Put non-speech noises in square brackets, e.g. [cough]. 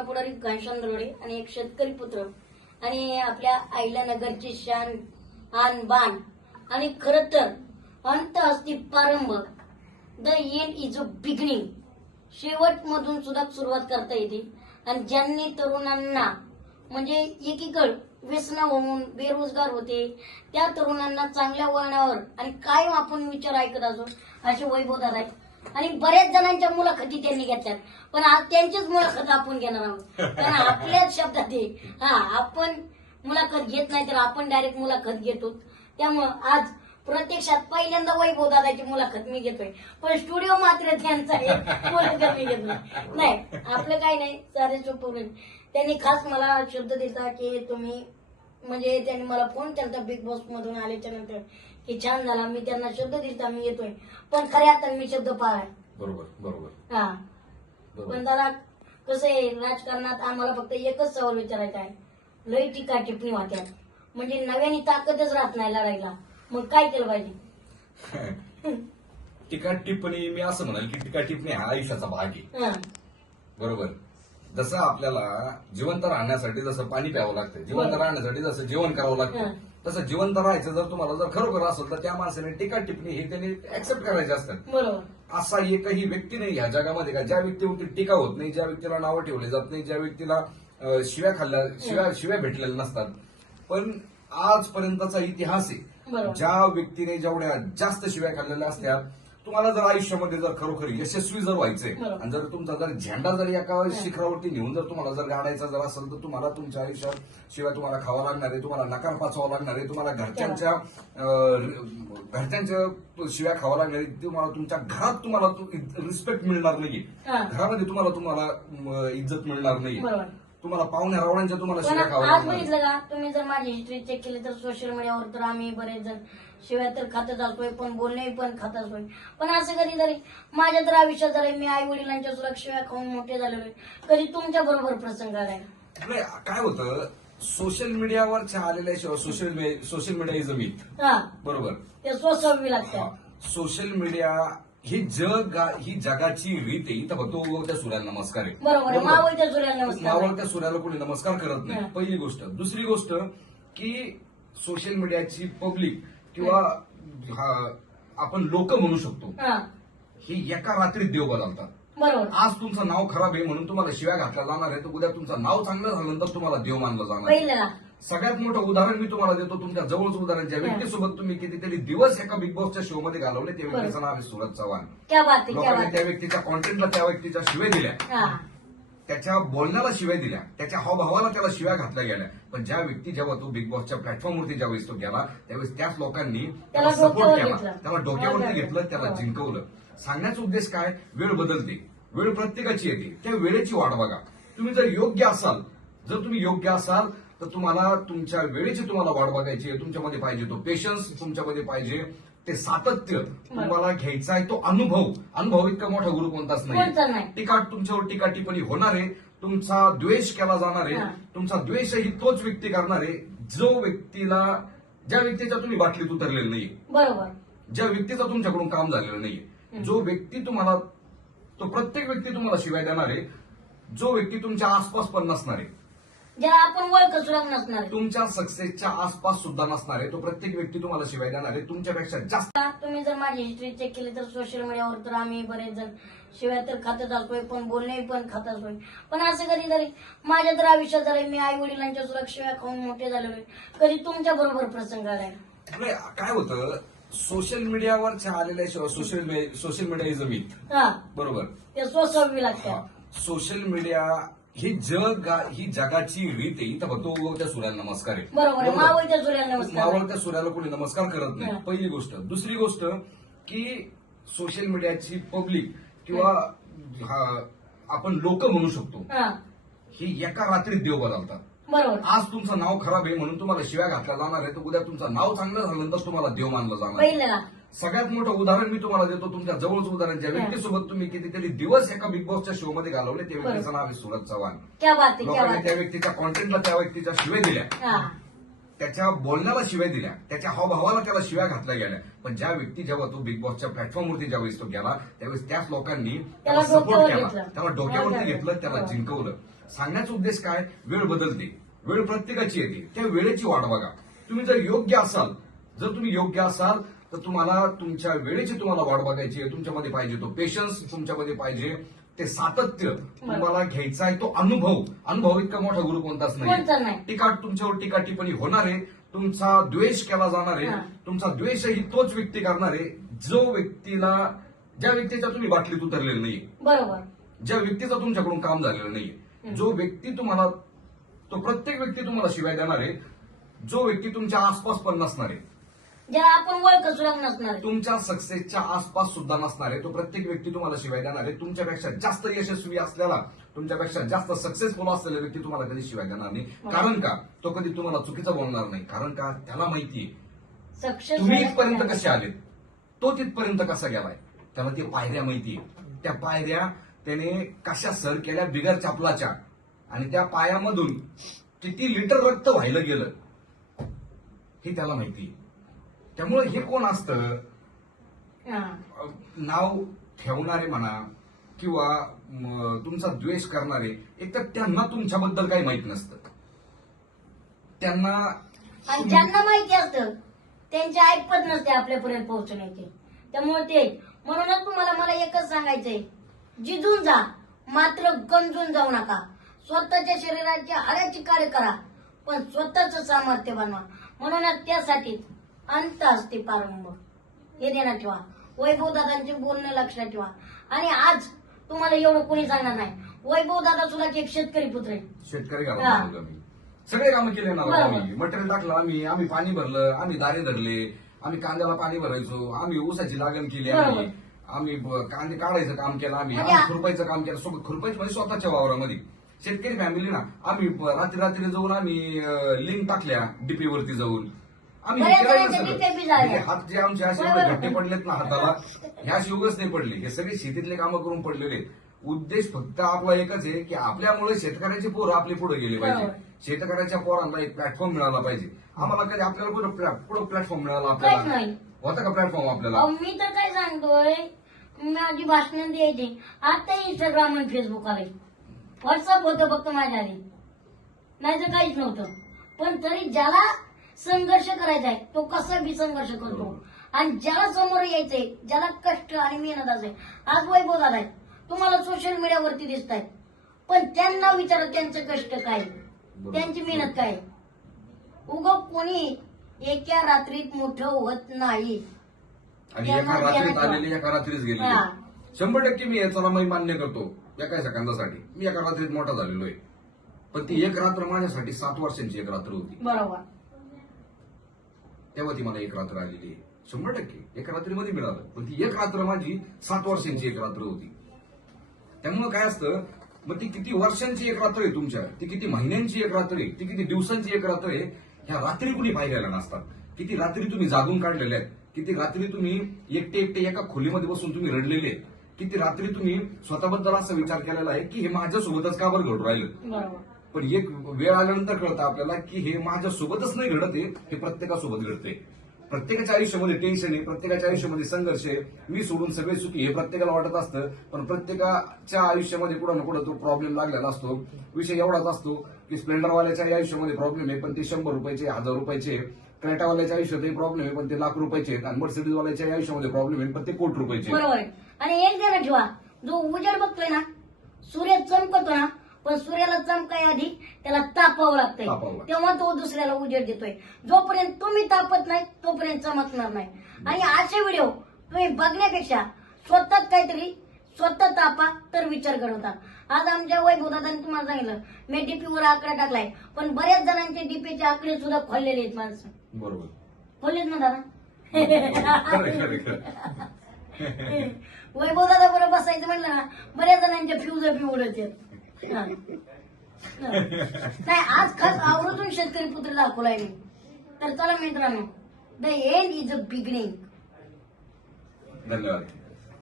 मोठा पुढारी घनश्याम दरोडे आणि एक शेतकरी पुत्र आणि आपल्या आईला नगरची शान आन बाण आणि खर तर अंत असती प्रारंभ the end is a beginning. शेवट मधून सुद्धा सुरुवात करता येते. आणि ज्यांनी तरुणांना म्हणजे एकीकड व्यसन होऊन बेरोजगार होते त्या तरुणांना चांगल्या वळणावर आणि कायम आपण विचार ऐकत असो असे वैभव दादा आहेत. आणि बऱ्याच जणांच्या मुलाखती त्यांनी घेतल्यात. पण आज त्यांचीच मुलाखत आपण घेणार आहोत. कारण आपल्याच शब्दात आहे हा आपण मुलाखत घेत नाही तर आपण डायरेक्ट मुलाखत घेतो. त्यामुळं आज प्रत्यक्षात पहिल्यांदा वैभव दादाची मुलाखत मी घेतोय. पण स्टुडिओ मात्र त्यांचा आहे मुलाखत मी घेत नाही. नाही आपलं काही नाही सारे सोपं त्यांनी खास मला शब्द दिला की तुम्ही म्हणजे त्यांनी मला फोन केला बिग बॉस मधून आल्याच्यानंतर. की छान झाला. मी त्यांना शब्द दिलता मी येतोय. पण खऱ्या अर्थाने मी शब्द पाळाय बरोबर बरोबर. हा. बरोबर. पण दादा कसं आहे राजकारणात आम्हाला फक्त एकच सवाल विचारायचा आहे. लई टीका टिप्पणी होत्या म्हणजे नव्याने ताकदच राहत नाही लढायला मग काय केलं पाहिजे? [laughs] टीका टिप्पणी मी असं म्हणाल की टीका टिप्पणी हा आयुष्याचा भाग आहे. हा, बरोबर. जसं आपल्याला जिवंत राहण्यासाठी जसं पाणी प्यावं लागतं जिवंत बरोबर. राहण्यासाठी जसं जेवण करावं लागतं हं. तसं जिवंत राहायचं जर तुम्हाला जर खरोखर असेल तर त्या माणसाने टीका टिप्पणी हे त्यांनी ऍक्सेप्ट करायचे असतात. बरोबर. असा एकही व्यक्ती नाही ह्या जगामध्ये का? ज्या व्यक्तीवरती टीका होत नाही ज्या व्यक्तीला नावं ठेवली जात नाही ज्या व्यक्तीला अं, शिव्या खाल्ल्या शिव्या शिव्या भेटलेल्या नसतात. पण आजपर्यंतचा इतिहास आहे बरोबर. ज्या व्यक्तीने जेवढ्या जास्त शिव्या खाल्लेल्या असत्या तुम्हाला जर आयुष्यामध्ये जर खरोखर यशस्वी जर व्हायचंय. आणि जर तुमचा जर झेंडा जर एका शिखरावरती नेऊन जर तुम्हाला जर गाडायचा जर असेल तर तुम्हाला तुमच्या आयुष्यात शिवाय तुम्हाला खावा लागणार आहे तुम्हाला नकार पाचवावं लागणार आहे तुम्हाला घरच्यांच्या घरच्यांच्या शिव्या खावा लागणार आहे तुम्हाला तुमच्या घरात तुम्हाला रिस्पेक्ट मिळणार नाही. घरामध्ये तुम्हाला तुम्हाला इज्जत मिळणार नाही तुम्हाला पाहुण्या रावणांच्या तुम्हाला शिव्या खावा आज लागणार बघितलं का तुम्ही जर माझी हिस्ट्री चेक केली तर सोशल मीडियावर तर आम्ही बरेच जण शिवाय तर खातच असतोय पण बोलणे पण खात असतोय पण असं कधीतरी माझ्या तर आयुष्यात झालंय मी आई वडिलांच्या शिवाय खाऊन मोठे झालेलो. कधी तुमच्या बरोबर प्रसंग आलाय? नाही काय होतं सोशल मीडियावरच्या आलेल्या social social media is a myth हा. बरोबर. ते स्वसवी लागतात. सोशल मीडिया ही जग ही जगाची रीत आहे. इथं फक्त उगवत्या सूर्याला नमस्कार आहे. बरोबर. मावळत्या सूर्याला नमस्कार मावळत्या सूर्याला कोणी नमस्कार करत नाही. पहिली गोष्ट. दुसरी गोष्ट की सोशल मीडियाची पब्लिक किंवा हा, आपण लोक म्हणू शकतो. हा. ही एका रात्रीत देव बदलतात. बरोबर. आज तुमचं नाव खराब आहे म्हणून तुम्हाला शिव्या घातल्या जाणार आहे तर उद्या तुमचं नाव चांगलं झाल्यानंतर तुम्हाला देव मानलं जाणार आहे. सगळ्यात मोठं उदाहरण मी तुम्हाला देतो तुमच्या जवळच उदाहरण. ज्या व्यक्तीसोबत तुम्ही कितीतरी दिवस एका बिग बॉसच्या शो मध्ये घालवले त्या व्यक्तीचं नाव आहे सुरज चव्हाण. क्या बात आहे क्या लोकांनी त्या व्यक्तीच्या कॉन्टेंटला त्या व्यक्तीच्या शिव्या दिल्या. हा. त्याच्या बोलण्याला शिव्या दिल्या. त्याच्या हावभावाला त्याला शिव्या घातल्या गेल्या. पण ज्या व्यक्ती जेव्हा तो बिग बॉसच्या प्लॅटफॉर्मवरती ज्यावेळेस तो गेला त्यावेळेस त्याच लोकांनी त्याला त्याला सपोर्ट केला. त्याला डोक्यावरती बरोबर. घेतलं त्याला बरोबर. जिंकवलं. सांगण्याचा उद्देश काय? वेळ बदलते. वेळ प्रत्येकाची येते. त्या वेळेची वाट बघा. तुम्ही जर योग्य असाल जर तुम्ही योग्य असाल तर तुम्हाला तुमच्या वेळेची तुम्हाला वाट बघायची आहे. तुमच्यामध्ये पाहिजे तो पेशन्स तुमच्यामध्ये पाहिजे ते सातत्य तुम्हाला घ्यायचा आहे तो अनुभव. अनुभव इतका मोठा गुरु कोणताच कोणता नाही. टीका तुमच्यावर टीका टिप्पणी होणार आहे. तुमचा द्वेष केला जाणार आहे. हा. तुमचा द्वेषही तोच व्यक्ती करणार आहे. जो व्यक्तीला ज्या व्यक्तीच्या तुम्ही बाटलीत उतरलेले नाहीये. बरोबर. ज्या व्यक्तीचं तुमच्याकडून काम झालेलं नाहीये. जो व्यक्ती तुम्हाला तो प्रत्येक व्यक्ती तुम्हाला शिवाय देणार आहे. जो व्यक्ती तुमच्या आसपास पण नसणार आहे. ज्याला आपण ओळख सुद्धा नसणार. आहे. तुमच्या सक्सेसच्या आसपास सुद्धा नसणार आहे. तो प्रत्येक व्यक्ती तुम्हाला शिवाय देणार आहे. तुमच्यापेक्षा जास्त. तुम्ही जर माझी हिस्ट्री चेक केली तर सोशल मीडियावर तर आम्ही बरेच जण शिवाय तर खातच असतोय पण बोलणे पण खात असतोय. पण असं कधीतरी माझ्या तर आयुष्यात झालंय मी आई वडिलांच्या सुद्धा शिवाय खाऊन मोठे झालेलो आहे. कधी तुमच्या बरोबर प्रसंग आलाय? नाही, काय होतं? सोशल मीडियावरच्या आलेल्या social social media is a myth हा. बरोबर. ते स्वसवी लागतात सोशल मीडिया ही जग ही जगाची रीत आहे. इथं फक्त उगवत्या सूर्याला नमस्कार आहे. बरोबर आहे. मावळत्या सूर्याला नमस्कार मावळत्या सूर्याला कोणी नमस्कार करत नाही. हा. पहिली गोष्ट. दुसरी गोष्ट की सोशल मीडियाची पब्लिक किंवा हा, आपण लोक म्हणू शकतो. हा. ही एका रात्रीत देव बदलतात. बरोबर. आज तुमचं नाव खराब आहे म्हणून तुम्हाला शिव्या घातल्या जाणार आहे तर उद्या तुमचं नाव चांगलं झाल्यानंतर तुम्हाला देव मानलं जाणार आहे. पहिलं. सगळ्यात मोठं उदाहरण मी तुम्हाला देतो तुमच्या जवळच उदाहरण. ज्या व्यक्तीसोबत तुम्ही कितीतरी दिवस एका बिग बॉसच्या शो मध्ये घालवले त्या व्यक्तीचं नाव आहे सुरज चव्हाण. क्या बात आहे क्या लोकांनी बात त्या आहे. व्यक्तीच्या कॉन्टेंटला त्या व्यक्तीच्या शिव्या दिल्या. हा. त्याच्या बोलण्याला शिव्या दिल्या. त्याच्या हावभावाला त्याला शिव्या घातल्या गेल्या. पण ज्या व्यक्ती जेव्हा तो बिग बॉसच्या प्लॅटफॉर्मवरती ज्यावेळेस तो गेला त्यावेळेस त्याच लोकांनी त्याला सपोर्ट डोक्यावर केला. घेतलं. त्याला डोक्यावरती. घेतलं त्याला. जिंकवलं. सांगण्याचा उद्देश काय? वेळ बदलते. वेळ प्रत्येकाची येते. त्या वेळेची वाट बघा. तुम्ही जर योग्य असाल जर तुम्ही योग्य असाल तर तुम्हाला तुमच्या वेळेची तुम्हाला वाट बघायची आहे. तुमच्यामध्ये पाहिजे तो पेशन्स तुमच्यामध्ये पाहिजे ते सातत्य. तुम्हाला घ्यायचा आहे तो अनुभव. अनुभव इतका मोठा गुरु कोणताच कोणता नाही. नाही. टीका तुमच्यावर टीका टिप्पणी होणार आहे. तुमचा द्वेष केला जाणार आहे. हा. तुमचा द्वेषही तोच व्यक्ती करणार आहे. जो व्यक्तीला ज्या व्यक्तीच्या तुम्ही बाटलीत उतरलेले नाहीये. बरोबर. ज्या व्यक्तीचं तुमच्याकडून काम झालेलं नाहीये. जो व्यक्ती तुम्हाला तो प्रत्येक व्यक्ती तुम्हाला शिवाय देणार आहे. जो व्यक्ती तुमच्या आसपास पण नसणार आहे. ज्याला आपण ओळख सुद्धा नसणार. तुमच्या सक्सेसच्या आसपास सुद्धा नसणार आहे. तो प्रत्येक व्यक्ती तुम्हाला शिवाय देणार आहे. तुमच्यापेक्षा जास्त यशस्वी असलेला तुमच्यापेक्षा जास्त सक्सेसफुल असलेला व्यक्ती तुम्हाला कधी शिवाय देणार नाही. कारण का? तो कधी तुम्हाला चुकीचं बोलणार नाही. कारण का? त्याला माहितीये. सक्सेस तुम्ही इथपर्यंत कसे आलेत? तो तिथपर्यंत कसा गेलाय? त्याला ते पायऱ्या माहितीये. त्या पायऱ्या त्याने कशा सर केल्या? बिगर चपलाच्या. आणि त्या पायामधून किती लिटर रक्त व्हायला गेलं हे त्याला माहिती त्यामुळे हे कोण असतं? नाव ठेवणारे म्हणा किंवा तुमचा द्वेष करणारे एक तर त्यांना तुमच्याबद्दल काही माहीत नसतं. त्यांना आणि ज्यांना माहिती असतं त्यांची ऐकपत नसते आपल्यापर्यंत पोहोचण्याची. त्यामुळे ते म्हणूनच तुम्हाला मला एकच सांगायचंय. जिजून जा मात्र गंजून जाऊ नका. स्वतःच्या शरीराची हाडाची कार्य करा पण स्वतःच सामर्थ्य बनवा. म्हणूनच त्यासाठी अंत असते प्रारंभ. हे देण्यात ठेवा. वैभव दादांचे बोलणं लक्षात ठेवा. आणि आज तुम्हाला एवढं कोणी सांगणार नाही. वैभव दादा सुद्धा एक शेतकरी पुत्र आहे. शेतकरी सगळे कामं केले ना. आम्ही. मटेरियल टाकलं आम्ही. आम्ही पाणी भरलं आम्ही दारे धरले आम्ही कांद्याला पाणी भरायचो आम्ही ऊसाची लागण केली आम्ही. आम्ही कांदे काढायचं काम केलं आम्ही. म्हणजे खुरपायचं काम केलं. खुरपायचं म्हणजे स्वतःच्या वावरामध्ये. शेतकरी फॅमिली ना आम्ही रात्री रात्री जाऊन आम्ही लिंक टाकल्या डीपी वरती जाऊन. आम्ही हे बी. हे हात जे आमचे असे घट्टे पडलेत ना हाताला ह्या शिवगच नाही पडले. हे सगळे शेतीतले कामं करून पडलेले. आहेत. उद्देश फक्त आपला एकच आहे की आपल्यामुळे शेतकऱ्याची पोरं आपली पुढे गेली पाहिजे. बरोबर. शेतकऱ्याच्या पोरांना एक प्लॅटफॉर्म मिळाला पाहिजे. आम्हाला कधी आपल्याला कुठं प्लॅ- कुठं प्लॅटफॉर्म मिळाला काहीच आपल्याला? नाही. होता का प्लॅटफॉर्म आपल्याला? अहो, मी तर काय सांगतोय माझी भाषणं द्यायची. आता इंस्टाग्राम आणि फेसबुक आले. व्हॉट्सअप होतं फक्त माझ्या आधी. नाही तर काहीच नव्हतं. पण तरी ज्याला संघर्ष करायचा आहे तो कसा बी संघर्ष करतो. बरोबर. आणि ज्याला समोर यायचंय ज्याला कष्ट आणि मेहनत असेल आज वैभव आहेत तुम्हाला सोशल मीडियावरती दिसत आहेत पण त्यांना विचारा त्यांचं कष्ट काय. त्यांची मेहनत काय? उग कोणी एका रात्रीत मोठं होत नाही. आणि त्यांना एका रात्रीत ध्यानात आलेली एका रात्रीच गेलेली हा. शंभर टक्के मी याचा मान्य करतो. एका सेकंदासाठी? मी एका रात्रीत मोठा झालेलो आहे. पण ती एक रात्र माझ्यासाठी सात वर्षांची एक रात्र होती. बरोबर. तेव्हा ती मला एक रात्र आलेली आहे. शंभर टक्के. एका रात्रीमध्ये मिळालं. पण ती एक रात्र माझी सात वर्षांची एक रात्र होती. त्यामुळं काय असतं? मग ती किती वर्षांची एक रात्र आहे तुमच्या? ती किती महिन्यांची एक रात्र आहे? ती किती दिवसांची एक रात्र आहे? ह्या रात्री कुणी पाहिलेल्या नसतात. किती रात्री तुम्ही जागून काढलेल्या आहेत? किती रात्री तुम्ही एकटे एकटे एका खोलीमध्ये बसून तुम्ही रडलेले आहेत? किती रात्री तुम्ही स्वतःबद्दल असा विचार केलेला आहे की हे माझ्यासोबतच का बरं घडून राहिलं? पण एक वेळ आल्यानंतर कळतं आपल्याला की हे माझ्या सोबतच नाही घडत आहे हे प्रत्येकासोबत घडते प्रत्येकाच्या आयुष्यामध्ये टेन्शन आहे प्रत्येकाच्या आयुष्यामध्ये संघर्ष आहे. मी सोडून सगळे सुखी हे प्रत्येकाला वाटत असतं पण प्रत्येकाच्या आयुष्यामध्ये कुठं ना कुठं तो प्रॉब्लेम लागलेला असतो. विषय एवढाच असतो की स्प्लेंडरवाल्याच्या आयुष्यामध्ये प्रॉब्लेम आहे पण ते शंभर रुपयाचे हजार रुपयाचे क्रेटावाल्याच्या आयुष्यातही प्रॉब्लेम आहे पण ते लाख रुपयाचे आणि मर्सिडीजवाल्याच्या आयुष्यामध्ये प्रॉब्लेम आहे पण ते कोटी रुपयाचे. आणि एक जण ठेवा जो उजेड बघतोय ना सूर्य चमकतो ना पण सूर्याला चमकाय आधी त्याला तापावं लागतंय. तापावं लागतं. तेव्हा तो दुसऱ्याला उजेड देतोय. जोपर्यंत तुम्ही तापत नाही तोपर्यंत चमकणार नाही. आणि असे व्हिडिओ तुम्ही बघण्यापेक्षा स्वतःच काहीतरी स्वतः तापा तर विचार घडवता. आज आमच्या वैभवदादांनी तुम्हाला सांगितलं मी डीपीवर आकडा टाकलाय पण बऱ्याच जणांचे डीपीचे आकडे सुद्धा खोललेले आहेत माणसं. बरोबर. खोललेत ना दादा? खरं, खरं, खरं. वैभव दादा बरोबर बसायचं म्हणलं ना बऱ्याच जणांच्या फ्यूज बी उडत आहेत. नाही आज खास आवर्जून शेतकरी पुत्र दाखवलाय मी. तर चला मित्रांनो the end is a beginning धन्यवाद.